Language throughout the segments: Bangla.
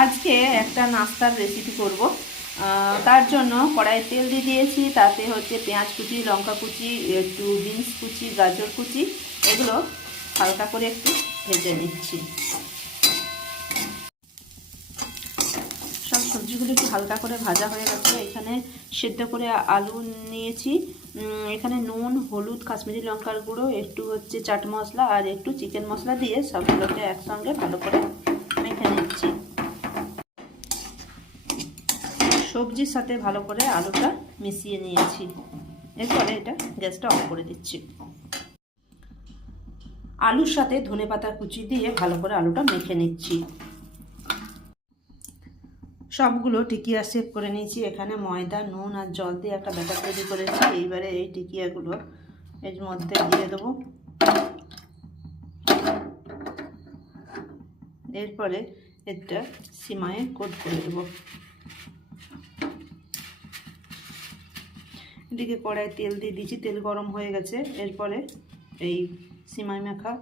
আজকে একটা নাস্তার রেসিপি করব। তার জন্য কড়াইয়ে তেল দিয়ে দিয়েছি, তাতে হচ্ছে পেঁয়াজ কুচি, লঙ্কা কুচি, একটু বিনস কুচি, গাজর কুচি, এগুলো হালকা করে একটু ভেজে নিচ্ছি। সব সবজিগুলো একটু হালকা করে ভাজা হয়ে গেছে। এখানে সেদ্ধ করে আলু নিয়েছি, এখানে নুন, হলুদ, কাশ্মীরি লঙ্কার গুঁড়ো, একটু হচ্ছে চাট মশলা আর একটু চিকেন মশলা দিয়ে সবগুলোকে একসঙ্গে ভালো করে মেখে নিচ্ছি। সবজির সাথে ভালো করে আলুটা মিশিয়ে নিয়েছি। এরপরে এটা গ্যাসটা অফ করে দিচ্ছি। আলুর সাথে ধনেপাতা কুচি দিয়ে ভালো করে আলুটা মেখে নিচ্ছি। সবগুলো টিকিয়া শেপ করে নিয়েছি। এখানে ময়দা, নুন আর জল দিয়ে একটা ব্যাটার তৈরি করেছি। এইবারে এই টিকিয়াগুলো এর মধ্যে দিয়ে দেবো। এরপরে এটা সিমায়ে কোট করে দেবো। এদিকে কড়াই তেল দিয়ে দিয়েছি, তেল গরম হয়ে গেছে। এরপরে এই সিমাই মাখা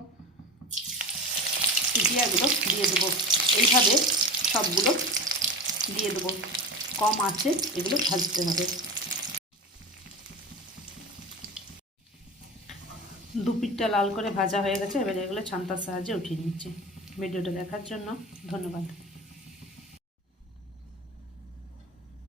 টিকিয়াগুলো দিয়ে দেবো। এইভাবে সবগুলো দিয়ে দেবো, কম আঁচে এগুলো ভাজতে হবে। দু পিঠটা লাল করে ভাজা হয়ে গেছে। এবারে এগুলো ছান্তার সাহায্যে উঠিয়ে নিচ্ছি। ভিডিওটা দেখার জন্য ধন্যবাদ।